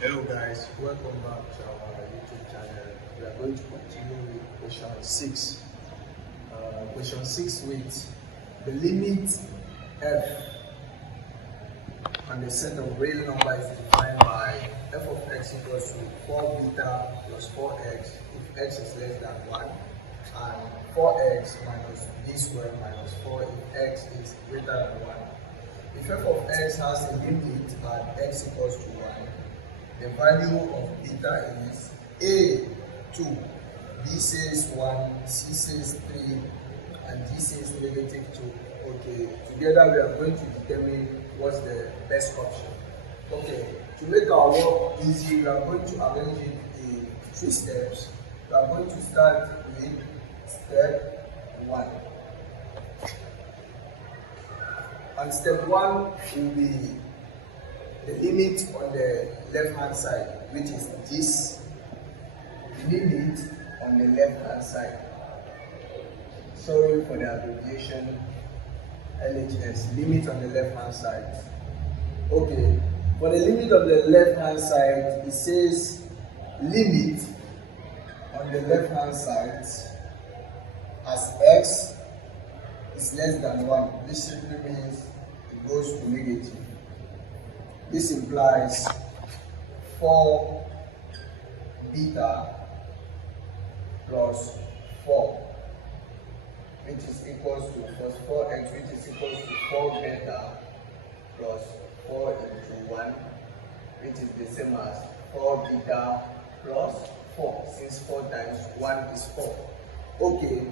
Hello guys, welcome back to our YouTube channel. We are going to continue with question 6. Question 6 with the limit f and the set of real numbers is defined by f of x equals to 4 beta plus 4x if x is less than 1 and 4x minus b squared minus 4 if x is greater than 1. If f of x has a limit at x equals to 1, the value of beta is A 2, B says 1, C says 3, and D says negative 2. Okay, together we are going to determine what's the best option. Okay, to make our work easy, we are going to arrange it in 3 steps. We are going to start with step 1. And step 1 will be the limit on the left hand side, which is this limit on the left hand side. Sorry for the abbreviation, LHS, limit on the left hand side. Okay, for the limit on the left hand side, it says limit on the left hand side as x is less than 1. This simply means it goes to negative. This implies 4 beta plus 4, which is equals to plus 4x, which is equals to 4 beta plus 4 into 1, which is the same as 4 beta plus 4, since 4 times 1 is 4. Okay,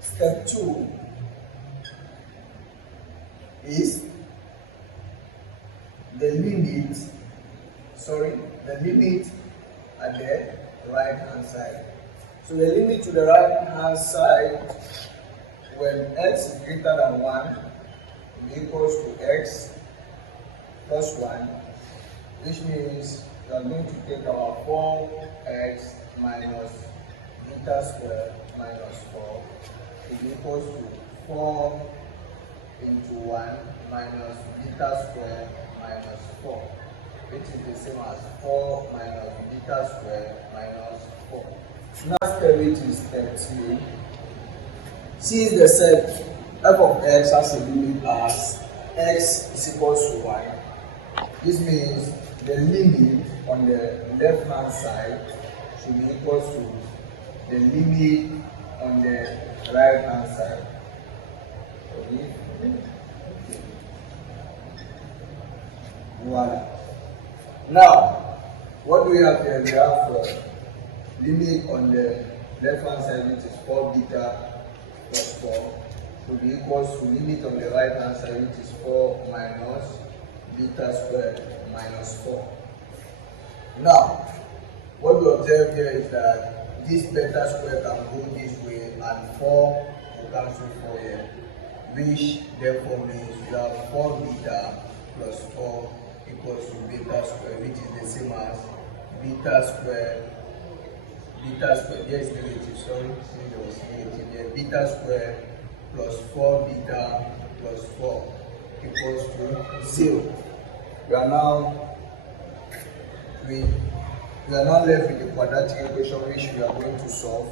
step 2 is the limit at the right hand side. So the limit to the right hand side when x is greater than 1 will be equals to x plus 1, which means we are going to take our 4x minus beta squared minus 4 will be equals to 4 into 1 minus beta squared minus 4, which is the same as 4 minus beta squared minus 4. Now step which is step 2. Since the set f of x has a limit as x is equals to 1, this means the limit on the left hand side should be equals to the limit on the right hand side. Okay. Voila. Now, what do we have here? We have limit on the left hand side, which is 4 beta plus 4, will be equals to limit on the right hand side, which is 4 minus beta squared minus 4. Now, what we observe here is that this beta square can go this way and 4 will cancel 4 here, which therefore means we have 4 beta plus 4 equals to beta square, which is the same as beta square, here is negative, sorry, there was negative here, beta square plus 4 beta plus 4 equals to 0. We are now left with the quadratic equation which we are going to solve.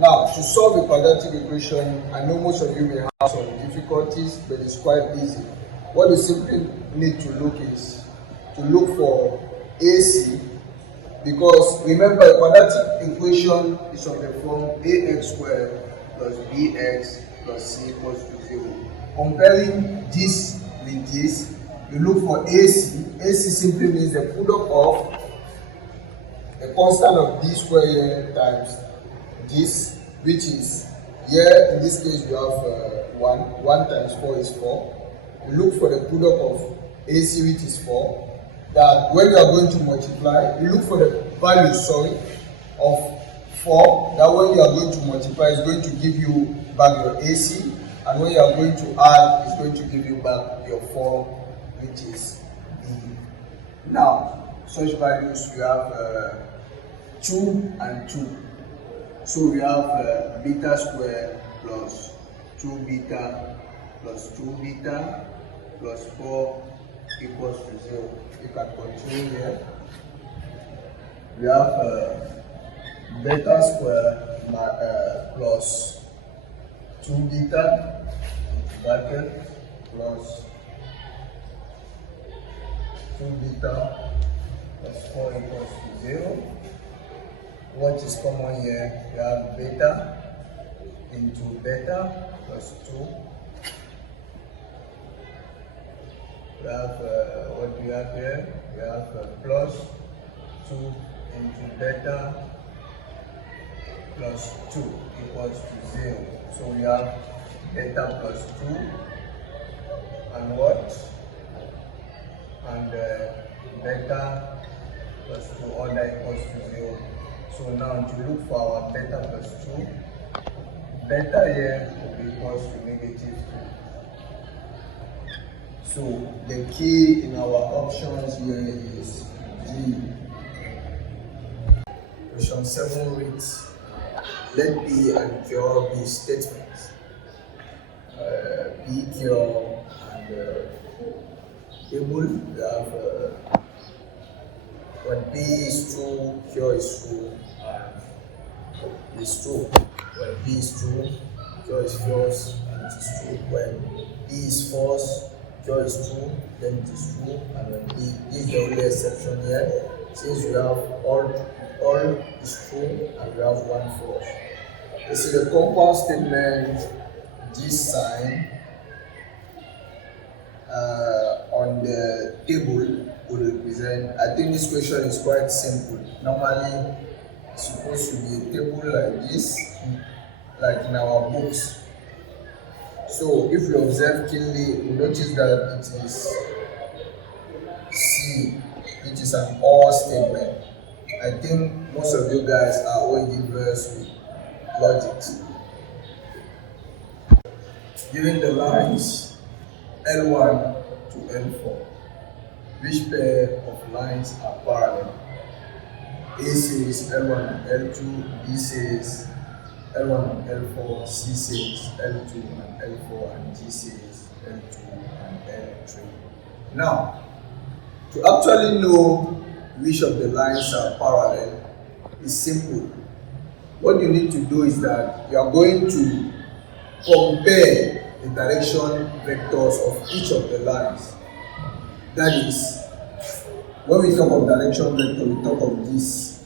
Now, to solve the quadratic equation, I know most of you may have some difficulties, but it's quite easy. What you simply need to look for AC, because remember the quadratic equation is of the form ax squared plus bx plus c equals to 0. Comparing this with this, you look for AC. AC simply means the product of the constant of b squared here times this, which is here in this case we have 1. 1 times 4 is 4. You look for the product of AC, which is 4. That when you are going to multiply, you look for the value, of 4. That when you are going to multiply, is going to give you back your AC, and when you are going to add, it's going to give you back your 4, which is B. Now, such values we have 2 and 2. So we have beta squared plus 2 beta plus 2 beta plus 4 equals to 0. You can continue here. we have beta square plus 2 beta bracket plus 2 beta plus 4 equals to 0. What is common here? We have beta into beta plus 2. We have what do we have here? We have plus 2 into beta plus 2 equals to 0. So we have beta plus 2 and what? And beta plus 2, all that equals to 0. So now to look for our beta plus 2, beta here will be equals to negative 2. So the key in our options here is G. Question 7 reads, let P and Q be statements. P, Q, and table, we have when P is true, Q is true, and is true. When P is true, Q is false, and it is true. When P is false, Q is true, then it is true. And when P is the only exception here, since we have all is true and we have one false. You see the compound statement, this sign on the table will represent. I think this question is quite simple. Normally, it's supposed to be a table like this, like in our books. So, if you observe keenly, you notice that it is C, which is an OR statement. I think most of you guys are already versed with logic. Given the lines L1 to L4, which pair of lines are parallel? A says L1 and L2, B says L1 and L4, C says L2 and L4, and G says L2 and L3. Now, to actually know which of the lines are parallel is simple. What you need to do is that you are going to compare the direction vectors of each of the lines. That is, when we talk of direction vector, we talk of this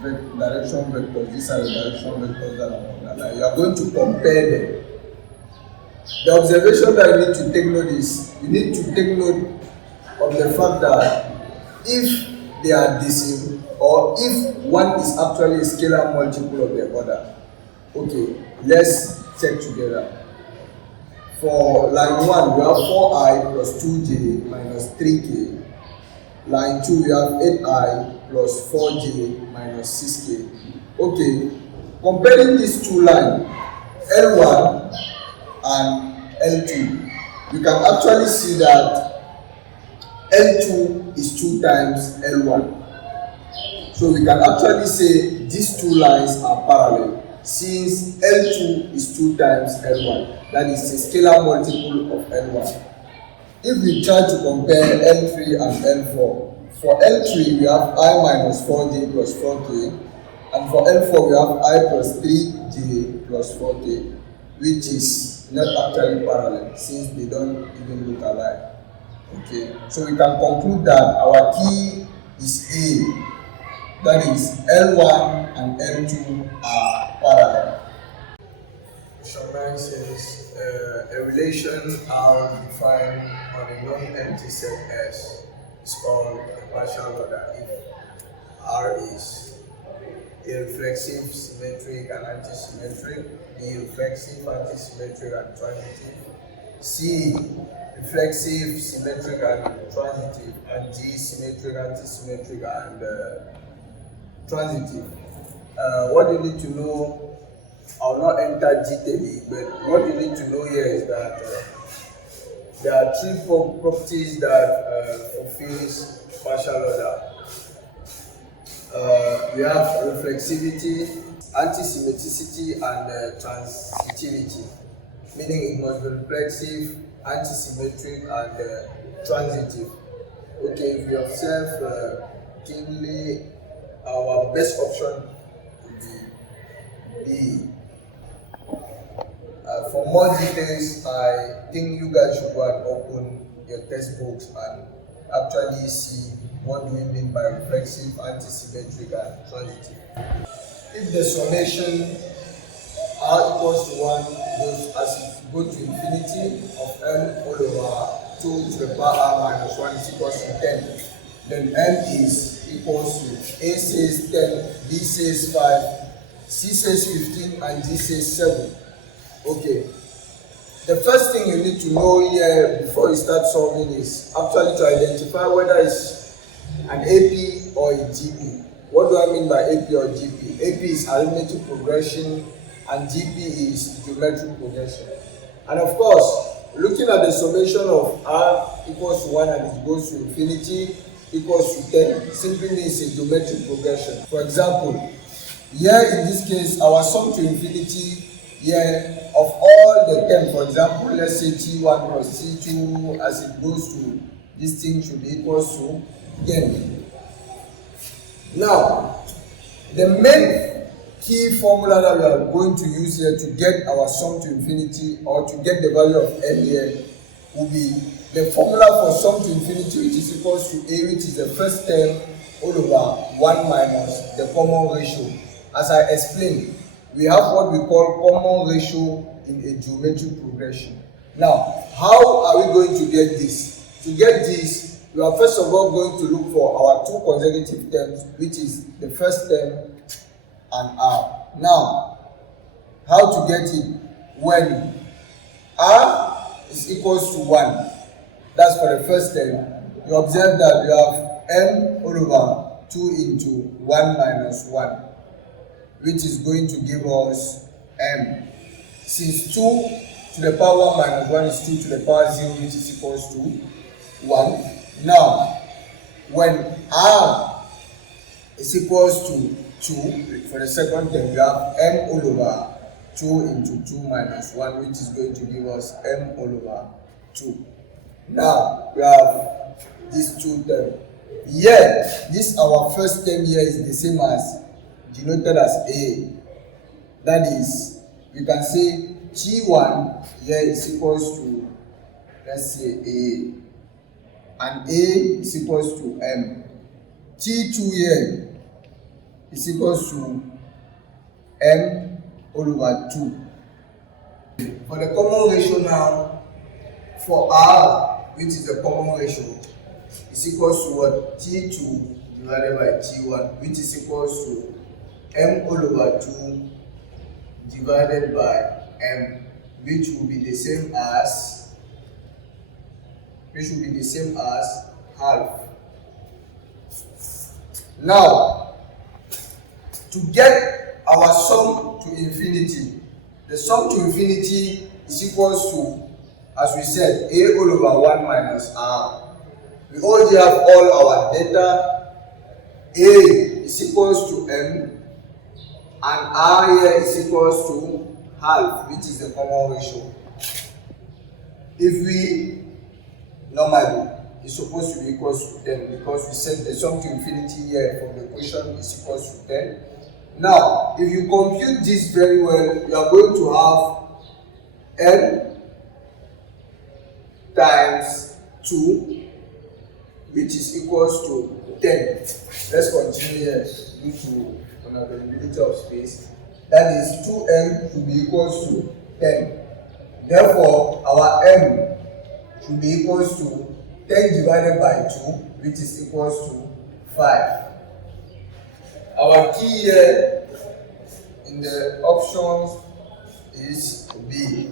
direction vectors. These are the direction vectors that are on the line. You are going to compare them. The observation that you need to take note is, you need to take note of the fact that if they are the same, or if one is actually a scalar multiple of the other. Okay, let's check together. For line 1, we have 4i plus 2j minus 3k. Line 2, we have 8i plus 4j minus 6k. Okay, comparing these two lines, L1 and L2, you can actually see that L2 is 2 times L1. So we can actually say these two lines are parallel, since L2 is 2 times L1. That is a scalar multiple of L1. If we try to compare L3 and L4, for L3 we have I minus 4j plus 4k, and for L4 we have I plus 3j plus 4k, which is not actually parallel, since they don't even look alike. Okay, so we can conclude that our key is A. That is, L1 and L2 are parallel. Question 9 says, a relation R defined on a non-empty set S is called a partial order if R is A reflexive, symmetric, and antisymmetric, B reflexive, antisymmetric, and transitive, C reflexive, symmetric, and transitive, and G symmetric, antisymmetric, and transitive. What you need to know, I will not enter detailing, but what you need to know here is that there are 3 properties that fulfills partial order. We have reflexivity, antisymmetricity, and transitivity, meaning it must be reflexive, antisymmetric, and transitive. Okay, if you observe certainly our best option would be B. For more details, I think you guys should go and open your textbooks and actually see what do we mean by reflexive, antisymmetric, and transitive. If the summation r equals to 1 goes as it goes to infinity of m all over 2 to the power r minus 1 is equals to 10, then m is equals to a says 10, b says 5, c says 15, and d says 7. Okay. The first thing you need to know here before you start solving is actually to identify whether it's an AP or a GP. What do I mean by AP or GP? AP is arithmetic progression and GP is geometric progression. And of course, looking at the summation of r equals to 1 and it goes to infinity equals to 10 simply means a geometric progression. For example, here in this case, our sum to infinity here of all the 10, for example, let's say T1 plus T2 as it goes to this thing should be equals to 10. Now, the main key formula that we are going to use here to get our sum to infinity or to get the value of m here will be the formula for sum to infinity, which is equals to a, which is the first term all over 1 minus the common ratio. As I explained, we have what we call common ratio in a geometric progression. Now, how are we going to get this? To get this, we are first of all going to look for our two consecutive terms, which is the first term and r. Now, how to get it? When r is equals to 1, that's for the first term, you observe that you have m all over 2 into 1 minus 1. Which is going to give us m. Since 2 to the power 1 minus 1 is 2 to the power 0, which is equals to 1. Now, when r is equals to 2, for the second term, we have m all over 2 into 2 minus 1, which is going to give us m all over 2. Now, we have these two terms. Here, this our first term here is the same as denoted as a. That is, we can say T1 here is equals to, let's say a, and a is equals to m. T2 here is equals to m all over 2. For the common ratio now, for r, which is the common ratio, is equals to what? T2 divided by T1, which is equals to m all over 2 divided by m, which will be the same as half. Now, to get our sum to infinity, the sum to infinity is equals to, as we said, a all over 1 minus r. We already have all our data. A is equals to m, and r here is equals to half, which is the common ratio. If we normally, it's supposed to be equals to 10 because we said the sum to infinity here from the equation is equals to 10. Now, if you compute this very well, you are going to have m times 2, which is equals to 10. Let's continue here due to unavailability of space. That is 2m should be equals to 10. Therefore, our m should be equals to 10 divided by 2, which is equals to 5. Our key here in the options is B.